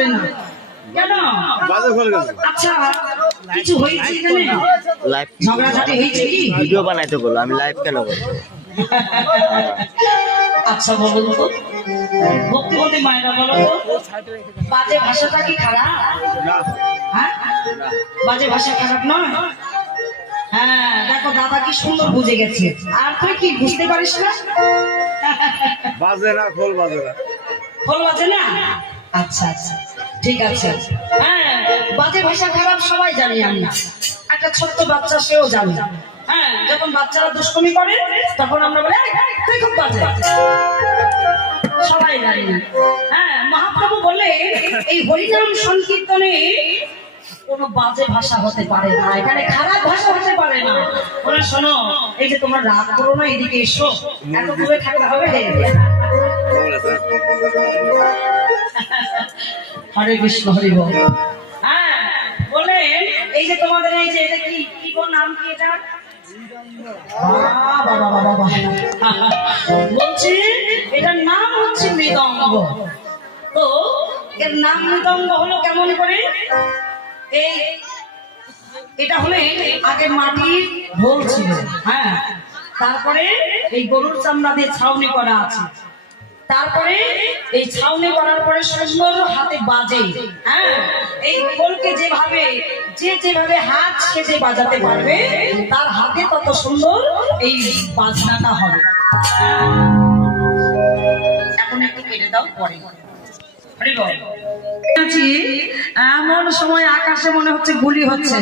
বাজবে না কেন? আচ্ছা কিছু হয়েছে এখানে? লাইভ ঝগড়াঝাটি হয়েছে কি? ভিডিও বানাইতে বলো, আমি লাইভ কেন বলবো? আচ্ছা বলুন তো, ভক্তিমতী মায়েরা বলো তো, বাজে ভাষাটা কি খারাপ? হ্যাঁ, বাজে ভাষা খারাপ নয়। হ্যাঁ দেখো দাদা কি সুন্দর বুঝে গেছে। আর তুই কি বুঝতে পারিস না? বাজে না, খোল বাজে না। খোল বাজে না? আচ্ছা আচ্ছা ঠিক আছে। হ্যাঁ বাজে ভাষা খারাপ সবাই জানি আমরা। একটা ছোট্ট বাচ্চা সেও জানে। হ্যাঁ যখন বাচ্চারা দুষ্টুমি করে তখন আমরা বলি তুই খুব বাজে, সবাই জানি। হ্যাঁ মহাপ্রভু বলে এই হরিনাম সংকীর্তনে কোনো বাজে ভাষা হতে পারে না, এখানে খারাপ ভাষা হতে পারে না। বলে শোনো, এই যে তোমরা রাগ করো না, এদিকে এসো, এত দূরে থাকতে হবে। হরে কৃষ্ণ হরি বল। হ্যাঁ বলে এই যে তোমাদের এই যে এটা কি কি কোন নাম কি এটা? বলছি এটার নাম হচ্ছে মৃদঙ্গ। তো এর নাম মৃদঙ্গ হলো কেমন করে? এই এটা হলে আগে মাটির ঢোল ছিল। হ্যাঁ তারপরে এই গরুর চামড়া দিয়ে ছাউনি করা আছে। তারপরে এই ছাউনি করার পরে সুন্দর হাতে বাজে। হ্যাঁ এই ঢোলকে যেভাবে হাত সেজে বাজাতে পারবে তার হাতে তত সুন্দর এই বাজনাটা হবে। এখন একটু কেটে দাও পরে। এমন সময় আকাশে মনে হচ্ছে গুলি হচ্ছে।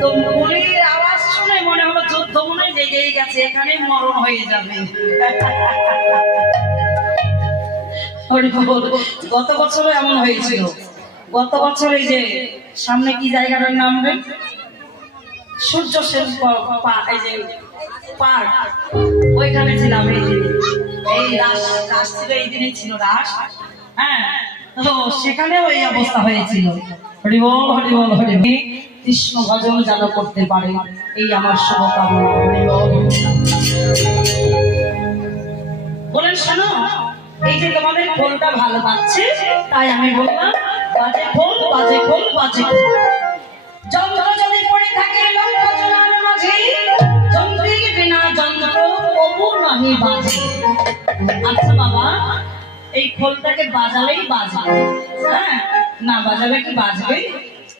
তো গুলির আওয়াজ শুনে মনে হলো যুদ্ধ মনে লেগেই গেছে, এখানে মরণ হয়ে যাবে। গত বছরও এমন হয়েছিল। গত বছর এই যে সামনে কি জায়গাটার নাম রে, সূর্য সেন এই যে পার্ক, ওইখানে ছিলাম। এই রাস ছিল, এই দিনে ছিল রাস। হ্যাঁ তো সেখানেও এই অবস্থা হয়েছিল। হরিবল হরিবল হরিবল। কৃষ্ণ ভজন যেন করতে পারে এই আমার শুভকামনা। হরিবল। বলেন শোনো, এই যে তোমাদের খোলটা ভালো পাচ্ছে তাই আমি বললাম বাজে খোল বাজে খোল বাজে খোল। যন্ত্র যদি পড়ে থাকে লক্ষ জনের মাঝে, যন্ত্রের বিনা যন্ত্র কবু নাহি বাজে। আচ্ছা বাবা, এই খোলটাকে বাজালেই বাজবে, হ্যাঁ না বাজালে কি বাজবে?